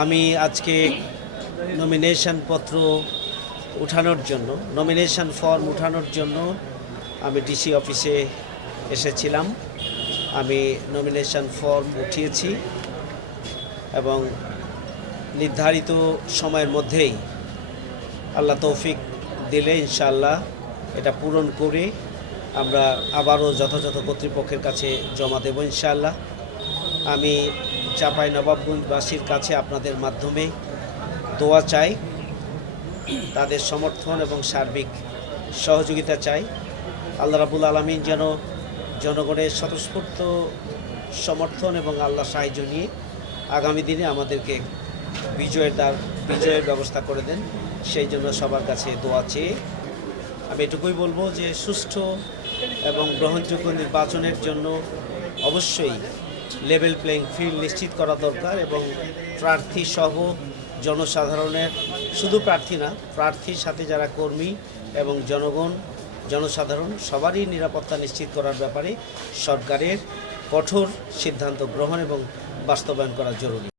আমি আজকে নমিনেশন পত্র উঠানোর জন্য নমিনেশন ফর্ম উঠানোর জন্য আমি ডিসি অফিসে এসেছিলাম। আমি নমিনেশন ফর্ম উঠিয়েছি এবং নির্ধারিত সময়ের মধ্যেই আল্লাহ তৌফিক দিলে ইনশাআল্লাহ এটা পূরণ করে আমরা আবারও যথাযথ কর্তৃপক্ষের কাছে জমা দেব ইনশাআল্লাহ। আমি চাঁপাইনবাবগঞ্জবাসীর কাছে আপনাদের মাধ্যমে দোয়া চাই, তাদের সমর্থন এবং সার্বিক সহযোগিতা চাই। আল্লাহ রাব্বুল আলামিন যেন জনগণের স্বতঃস্ফূর্ত সমর্থন এবং আল্লাহ সাহায্য নিয়ে আগামী দিনে আমাদেরকে বিজয়ের ব্যবস্থা করে দেন, সেই জন্য সবার কাছে দোয়া চেয়ে আমি এটুকুই বলবো যে সুষ্ঠু এবং গ্রহণযোগ্য নির্বাচনের জন্য অবশ্যই লেভেল প্লেইং ফিল্ড নিশ্চিত করা দরকার এবং প্রার্থী সহ জনসাধারণের, শুধু প্রার্থী না, প্রার্থীর সাথে যারা কর্মী এবং জনসাধারণ সবারই নিরাপত্তা নিশ্চিত করার ব্যাপারে সরকারের কঠোর সিদ্ধান্ত গ্রহণ এবং বাস্তবায়ন করা জরুরি।